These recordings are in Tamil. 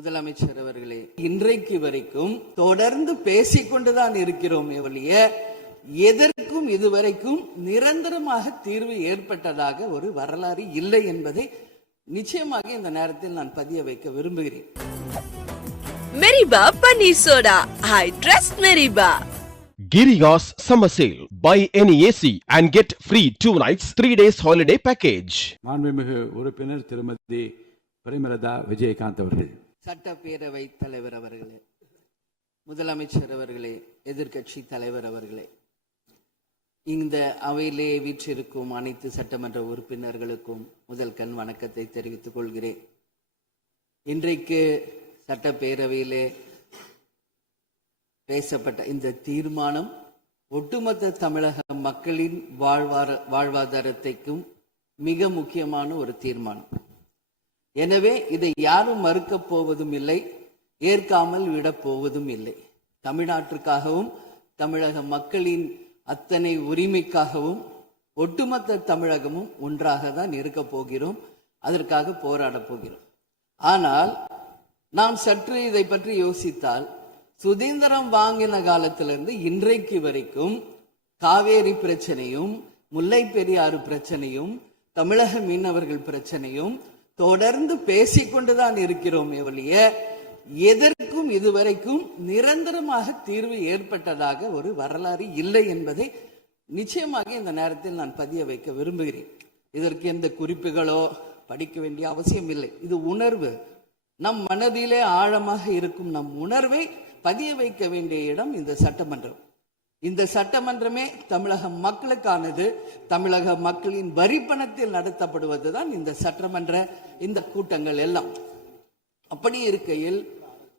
முதலமைச்சர் அவர்களே, இன்றைக்கு வரைக்கும் தொடர்ந்து பேசிக்கொண்டுதான் இருக்கிறோம் ஒழிய எதற்கும் இதுவரைக்கும் நிரந்தரமாக தீர்வு ஏற்பட்டதாக ஒரு வரலாறு இல்லை என்பதை நிச்சயமாக இந்த நேரத்தில் நான் பதிய வைக்க விரும்புகிறேன். மெரிபா பன்னீர் soda, I trust Meriba. Giriga's summer sale. Buy any AC and get free 2 nights 3 days holiday package. மாண்புமிகு உறுப்பினர் திருமதி பிரேமலதா விஜயகாந்த் அவர்கள். சட்டப்பேரவை தலைவர் அவர்களே, முதலமைச்சர் அவர்களே, எதிர்க்கட்சி தலைவர் அவர்களே, இந்த அவையிலே வீற்றிருக்கும் அனைத்து சட்டமன்ற உறுப்பினர்களுக்கும் முதல் கண் வணக்கத்தை தெரிவித்துக் கொள்கிறேன். இன்றைக்கு சட்டப்பேரவையிலே பேசப்பட்ட இந்த தீர்மானம் ஒட்டுமொத்த தமிழக மக்களின் வாழ்வாதாரத்தைக்கும் மிக முக்கியமான ஒரு தீர்மானம். எனவே இதை யாரும் மறுக்கப் போவதும் இல்லை, ஏற்காமல் விடப் போவதும் இல்லை. தமிழ்நாட்டிற்காகவும் தமிழக மக்களின் அத்தனை உரிமைக்காகவும் ஒட்டுமொத்த தமிழகமும் ஒன்றாக தான் இருக்க போகிறோம், அதற்காக போராட போகிறோம். ஆனால் நாம் சற்று இதை பற்றி யோசித்தால், சுதந்திரம் வாங்கின காலத்திலிருந்து இன்றைக்கு வரைக்கும் காவேரி பிரச்சனையும் முல்லை பெரியாறு பிரச்சனையும் தமிழக மீனவர்கள் பிரச்சனையும் தொடர்ந்து பேசிக்கொண்டுதான் இருக்கிறோம் ஒழிய எதற்கும் இதுவரைக்கும் நிரந்தரமாக தீர்வு ஏற்பட்டதாக ஒரு வரலாறு இல்லை என்பதை நிச்சயமாக இந்த நேரத்தில் நான் பதிய வைக்க விரும்புகிறேன். இதற்கு எந்த குறிப்புகளோ படிக்க வேண்டிய அவசியம் இல்லை. இது உணர்வு, நம் மனதிலே ஆழமாக இருக்கும் நம் உணர்வை பதிய வைக்க வேண்டிய இடம் இந்த சட்டமன்றம். இந்த சட்டமன்றமே தமிழக மக்களுக்கானது. தமிழக மக்களின் வரி பணத்தில் நடத்தப்படுவதுதான் இந்த சட்டமன்ற இந்த கூட்டங்கள் எல்லாம். அப்படி இருக்கையில்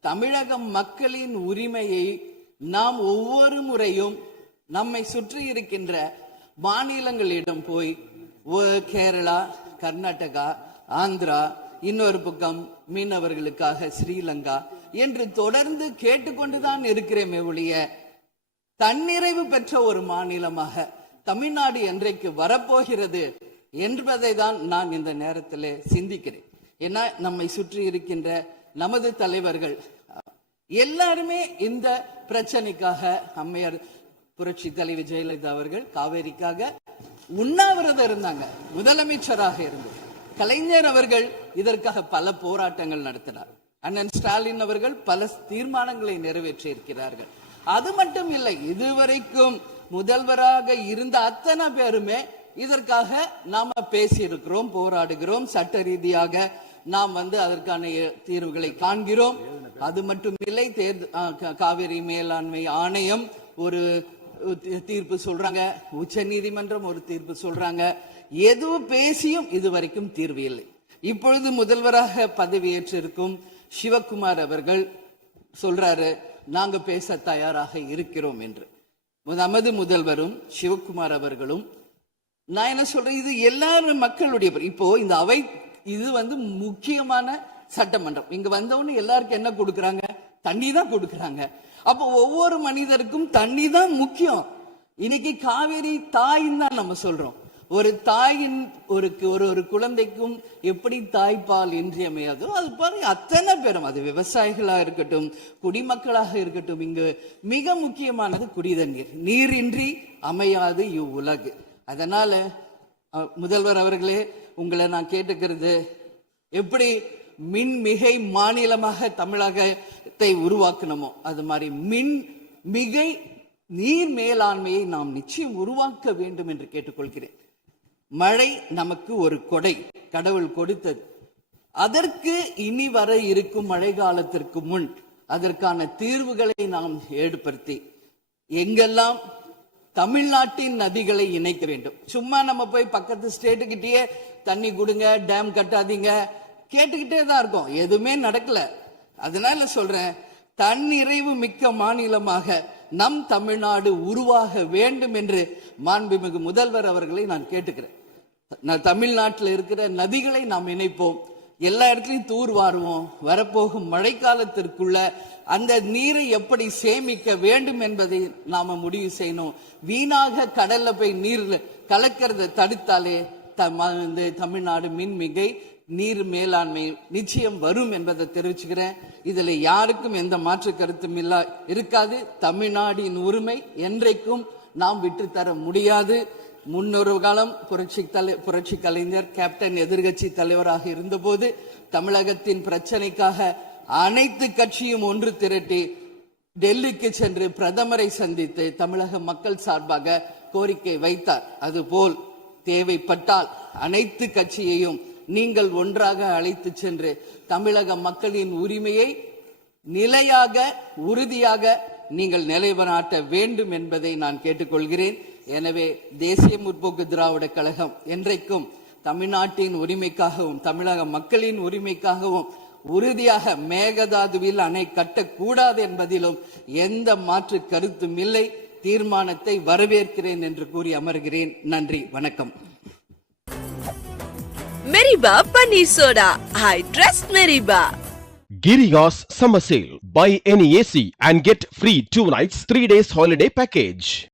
தமிழக மக்களின் உரிமையை நாம் ஒவ்வொரு முறையும் நம்மை சுற்றி இருக்கின்ற மாநிலங்களிடம் போய் கேரளா, கர்நாடகா, ஆந்திரா, இன்னொரு பக்கம் மீனவர்களுக்காக ஸ்ரீலங்கா என்று தொடர்ந்து கேட்டுக்கொண்டுதான் இருக்கிறேன் ஒழிய தன்னிறைவு பெற்ற ஒரு மாநிலமாக தமிழ்நாடு என்றைக்கு வரப்போகிறது என்பதை தான் நான் இந்த நேரத்தில் சிந்திக்கிறேன். ஏன்னா நம்மை சுற்றி இருக்கின்ற நமது தலைவர்கள் எல்லாருமே இந்த பிரச்சனைக்காக, அம்மையார் புரட்சி தலைவி ஜெயலலிதா அவர்கள் காவேரிக்காக உண்ணாவிரதம் இருந்தாங்க, முதலமைச்சராக இருந்து. கலைஞர் அவர்கள் இதற்காக பல போராட்டங்கள் நடத்தினார். அண்ணன் ஸ்டாலின் அவர்கள் பல தீர்மானங்களை நிறைவேற்றி இருக்கிறார்கள். அது மட்டும் இல்லை, இதுவரைக்கும் முதல்வராக இருந்த அத்தனை பேருமே இதற்காக நாம பேசி இருக்கிறோம், போராடுகிறோம், சட்ட ரீதியாக நாம் அதற்கான தீர்வுகளை காண்கிறோம். அது மட்டும் இல்லை, காவிரி மேலாண்மை ஆணையம் ஒரு தீர்ப்பு சொல்றாங்க, உச்ச நீதிமன்றம் ஒரு தீர்ப்பு சொல்றாங்க. எதுவும் பேசியும் இதுவரைக்கும் தீர்வு இல்லை. இப்பொழுது முதல்வராக பதவியேற்றிருக்கும் சிவகுமார் அவர்கள் சொல்றாரு, நாங்க பேச தயாராக இருக்கிறோம் என்று. நமது முதல்வரும் சிவகுமார் அவர்களும், நான் என்ன சொல்றேன், இது எல்லாரும் மக்களுடைய, இப்போ இந்த அவை இது முக்கியமான சட்டமன்றம். இங்க வந்தவொன்னு எல்லாருக்கும் என்ன கொடுக்கறாங்க? தண்ணி தான் கொடுக்கறாங்க. அப்போ ஒவ்வொரு மனிதருக்கும் தண்ணி தான் முக்கியம். இன்னைக்கு காவேரி தாயின்னு தான் நம்ம சொல்றோம். ஒரு தாயின் ஒரு குழந்தைக்கும் எப்படி தாய்ப்பால் இன்றியமையாதோ அது பாருங்க, அத்தனை பேரும், அது விவசாயிகளா இருக்கட்டும், குடிமக்களாக இருக்கட்டும், இங்கு மிக முக்கியமானது குடிதண்ணீர். நீரின்றி அமையாது இவ்வுலகு. அதனால முதல்வர் அவர்களே, உங்களை நான் கேட்டுக்கிறது, எப்படி மின் மிகை மாநிலமாக தமிழகத்தை உருவாக்கணுமோ அது மாதிரி மின் மிகை நீர் மேலாண்மையை நாம் நிச்சயம் உருவாக்க வேண்டும் என்று கேட்டுக்கொள்கிறேன். மழை நமக்கு ஒரு கொடை, கடவுள் கொடுத்தது. அதற்கு இனி வர இருக்கும் மழை காலத்திற்கு முன் அதற்கான தீர்வுகளை நாம் ஏற்படுத்தி எங்கெல்லாம் தமிழ்நாட்டின் நதிகளை இணைக்க வேண்டும். சும்மா நம்ம போய் பக்கத்து ஸ்டேட்டுக்கிட்டே தண்ணி கொடுங்க, டேம் கட்டாதீங்க கேட்டுக்கிட்டே தான் இருக்கோம், எதுவுமே நடக்கல. அதனால சொல்றேன், தன்னிறைவு மிக்க மாநிலமாக நம் தமிழ்நாடு உருவாக வேண்டும் என்று மாண்புமிகு முதல்வர் அவர்களை நான் கேட்டுக்கிறேன். தமிழ்நாட்டில் இருக்கிற நதிகளை நாம் இணைப்போம், எல்லா இடத்துலையும் தூர் வாருவோம். வரப்போகும் மழைக்காலத்திற்குள்ள அந்த நீரை எப்படி சேமிக்க வேண்டும் என்பதை நாம முடிவு செய்யணும். வீணாக கடல்ல போய் நீர் கலக்கிறத தடுத்தாலே தமிழ்நாடு மின்மிகை நீர் மேலாண்மை நிச்சயம் வரும் என்பதை தெரிவிச்சுக்கிறேன். இதுல யாருக்கும் எந்த மாற்று கருத்தும் இருக்காது. தமிழ்நாடின் உரிமை என்றைக்கும் நாம் விட்டு தர முடியாது. முன்னொரு காலம் புரட்சி கலைஞர் கேப்டன் எதிர்கட்சி தலைவராக இருந்தபோது தமிழகத்தின் பிரச்சனைக்காக அனைத்து கட்சியும் ஒன்று திரட்டி டெல்லிக்கு சென்று பிரதமரை சந்தித்து தமிழக மக்கள் சார்பாக கோரிக்கை வைத்தார். அதுபோல் தேவைப்பட்டால் அனைத்து கட்சியையும் நீங்கள் ஒன்றாக அழைத்து சென்று தமிழக மக்களின் உரிமையை நிலையாக உறுதியாக நீங்கள் நிலைநாட்ட வேண்டும் என்பதை நான் கேட்டுக்கொள்கிறேன். எனவே தேசிய முற்போக்கு திராவிட கழகம் என்றைக்கும் தமிழ்நாட்டின் உரிமைக்காகவும் தமிழக மக்களின் உரிமைக்காகவும் உறுதியாக மேகதாதுவில் அணை கட்டக்கூடாது என்பதிலும் எந்த மாற்று கருத்தும் இல்லை. தீர்மானத்தை வரவேற்கிறேன் என்று கூறி அமர்கிறேன். நன்றி, வணக்கம். Meriba Paneer Soda. I trust Meriba. Giriga's Summer Sale. Buy any AC and get free 2 nights 3 days holiday package.